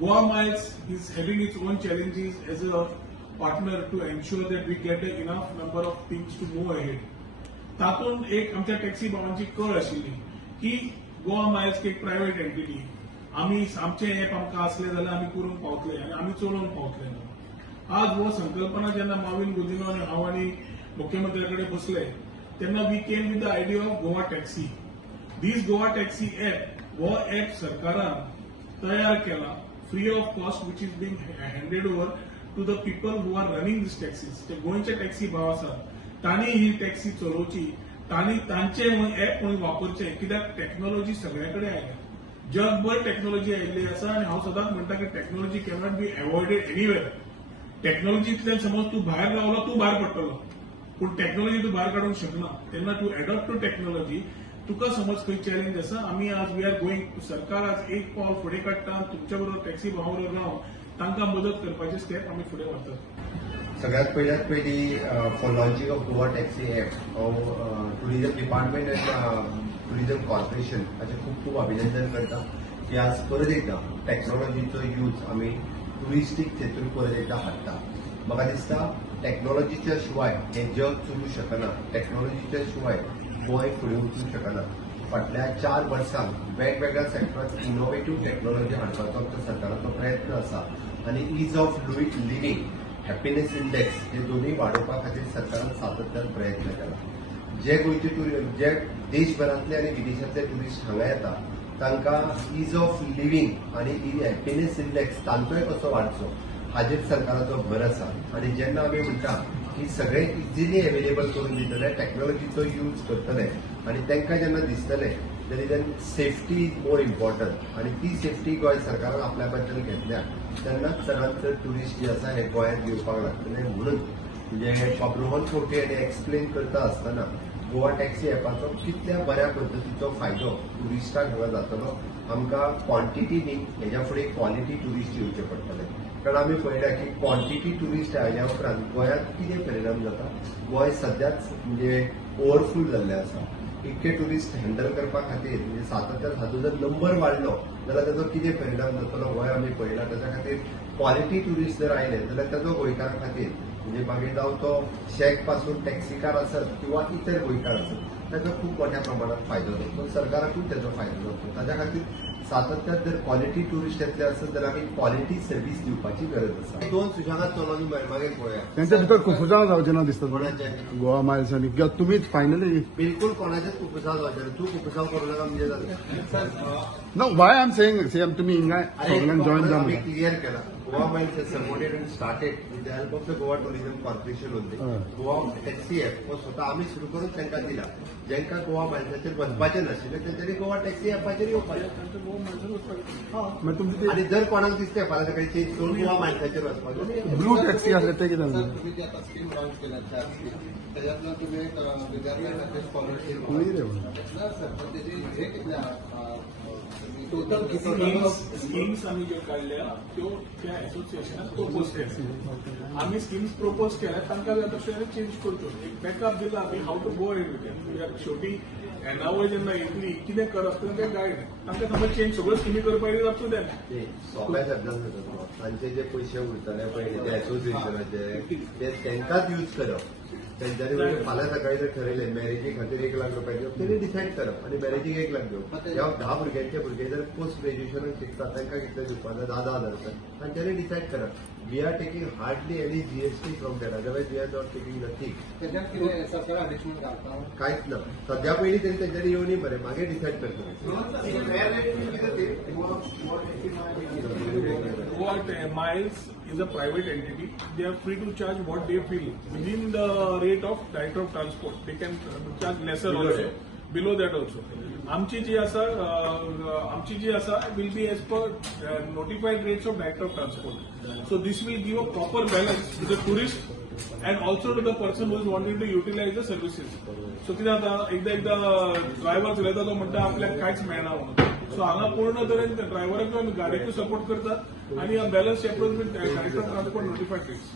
Goa Miles is having its own challenges as a partner to ensure that we get enough number of things to move ahead. तातूंत एक आमच्या taxi भावांची कळ आशिल्ली की Goa Miles एक private entity आमी आमचे एप आमकां असले जाल्यार आमी करून पावतले आनी आमी चलोवन पावतले ना. आज हो संकल्पना जेन्ना माविन गुदिनो आनी हांव आनी मुख्यमंत्र्या कडेन बसले तेन्ना we came with the idea of Goa taxi. This Goa taxi app हो एप सरकारान तयार केला free of cost which is being handed over to the people who are running this taxis. ते गोंयचे टॅक्सी भाव आसात तांणी ही टॅक्सी चलोवची, तांणी तांचे एप म्हणून वापरचे कित्याक टॅक्नॉलॉजी सगळ्या कडेन आयल्या. जगभर टॅक्नॉलॉजी आयिल्ली आसा आनी हांव सदांच म्हणटा की टॅक्नॉलॉजी कॅनॉट बी एवॉयडेड एनीवेर. टॅक्नॉलॉजींतल्यान समज तूं भायर रावलो तूं भायर पडटलो पूण टॅक्नॉलॉजी तूं भायर काडूंक शकना. तेन्ना तूं एडॉप्ट टू टॅक्नॉलॉजी. तुका समज खंय चॅलेंज आसा आमी आज वी आर गोईंग सरकार आज एक पावल फुडें काडटा आनी तुमच्या बरोबर टॅक्सी भावा बरोबर रावन तांकां मदत करपाचे स्टेप आमी फुडें व्हरतात. सगळ्यात पयली for launching of Goa taxi app tourism department end tourism corporation हाचे खूप खूप अभिनंदन करता की आज परत एकदा टॅक्नॉलॉजीचो यूज आमी टुरिस्टीक क्षेत्रांत परत एकदा हाडटा. म्हाका दिसता टॅक्नॉलॉजीच्या शिवाय हे जग चलूंक शकना, टॅक्नॉलॉजीच्या शिवाय गोंय फुडें वचूंक शकना. फाटल्या 4 वर्सांत वेगवेगळ्या सेक्टरांत इनोव्हेटिव्ह टॅक्नॉलॉजी हाडपाचो आमच्या सरकाराचो प्रयत्न आसा आनी is of living happiness index हे दोन्ही वाडोवपा खातीर सरकारान सातत्यान प्रयत्न केला. जे देशभरांतले आनी विदेशांतले टुरिस्ट हांगा येता तांकां इज ऑफ लिव्हिंग आनी हॅपीनेस इंडेक्स तांचोय कसो वाडचो हाजेर सरकाराचो भर आसा. आनी जेन्ना आमी म्हणटा की सगळे इजिली अवेलेबल करून दितले, टॅक्नॉलॉजीचो यूज करतले आनी तांकां जेन्ना दिसतले then safety is more important आनी ती सेफ्टी गोंय सरकारान आपल्या बद्दल घेतल्या तेन्ना चडांत चड टुरिस्ट जे आसा हे गोंयांत येवपाक लागतले. म्हणून म्हणजे रोहन फोटे हांणी एक्सप्लेन करता आसतना गोवा टॅक्सी एपाचो कितल्या बऱ्या पद्दतीचो फायदो टुरिस्टांक हांगा जातलो. आमकां क्वॉन्टिटी न्ही हेज्या फुडें क्वॉलिटी टुरिस्ट येवचे पडटले. कारण आमी पळयल्या की क्वॉन्टिटी टुरिस्ट आयल्या उपरांत गोंयांत कितें परिणाम जाता. गोंय सद्याच म्हणजे ओवरफूल जाल्लें आसा. इतके टुरिस्ट हँडल करपा खातीर म्हणजे सातत्यान हाजो जर नंबर वाडलो जाल्यार ताचो कितें परिणाम जातलो गोंय आमी पळयला. ताच्या खातीर क्वॉलिटी टुरिस्ट जर आयले जाल्यार ताचो गोंयकारा खातीर म्हणजे मागीर जावं तो शेक पासून टॅक्सीकार आसत किंवा इतर गोंयकार आसत ताचो खूप मोठ्या प्रमाणात फायदो जातलो. सरकाराकूय ताचो फायदो जातलो. ताच्या खातीर सातत्यान जर क्वॉलिटी टुरिस्ट येतले आसत जाल्यार आमी क्वॉलिटी सर्व्हिस दिवपाची गरज आसा. 2 सुशेगाद चलोनी मागीर पळोवया त्यांच्या भितर कुफुजां जावचें ना दिसता कोणाचे गोवा मायल्स आनी किंवा तुमीच फायनली बिलकुल कोणाचेच कुपसाव जावचे तूं कुपसाव करूं नाका म्हणजे जालें. No why I am saying same तुमी हिंगा सगळ्यांक जॉइन आम्ही जावन क्लियर केला. Goa Miles has supported and started with the help of the Goa Tourism Corporation only. Goa taxi app हो स्वतः आम्ही सुरू करून तांकां दिला. जेंकां गोवा माइल्साचेर वचपाचें नाशिल्लें तेंच्यांनी गोवा टॅक्सी एपाचेर येवपाचें. मागीर तुमची आनी जर कोणाक दिसता फाल्यां सकाळी चेंज करून गोवा माइल्साचेर वचपाचें. ब्लू टॅक्सी आसले ते कितें जालें? तुम्ही जी आता स्कीम लॉन्च केल्या 4 स्कीम त्याच्यातलं तुम्ही एक विद्यार्थ्यांना स्कॉलरशिप सर पण त्याची हे कितल्या टोटल किती स्कीम्स आम्ही ज्यो काढल्या त्यो त्या एसोसिएशनाक प्रपोज केल्या. आम्ही स्कीम्स प्रपोज केल्या तांकां तशें चेंज करच्यो. एक बॅकअप दिला आमी हाव टू गो एड विथ शेवटी एनावय जेन्ना येतली कितें करप तें गायड तांकां समज चेंज सगळ्यो स्किमी करपाक जावचो तें सोप्या शब्दांत सांगता तांचे जे पयशे उरतले पळय ते एसोसिएशनाचे ते तांकांच यूज करप. त्यांच्यानी म्हणजे फाल्यां सकाळी जर ठरयलें मॅरेजी खातीर 1 लाख रुपया दिवप तेणी डिसायड करप आनी मॅरेजीक 1 लाख दिवप. ह्या 10 भुरग्यांचे भुरगे जर पोस्ट ग्रॅज्युएशनाक शिकतात तांकां कितले दिवपाक जाय 10,000 रुपया तांच्यांनी डिसायड करप. We are taking hardly any GST from that otherwise we are not taking nothing. त्याच्यात किती सरकार ऍडिशनल घालता कांयच ना. सद्या पयलीं तरी तेंच्यांनी येवनी बरें मागीर डिसायड करतले. Goa Miles is a private entity. They are free to charge what they feel within the rate of Director of Transport. They can charge lesser also, below that also. आमची जी आसा will be as per notified rates of Director of Transport. So this will give a proper balance to the tourist and also to the person who is wanting to utilize the services. So कितें जाता एकदा driver चलयता तो म्हणटा आपल्याक कांयच मेळना म्हणून. सो हांगा पूर्ण तरेन ड्रायव्हराक आमी गाडयेकूय सपोर्ट करतात आनी balance approach with director of transport notified rates.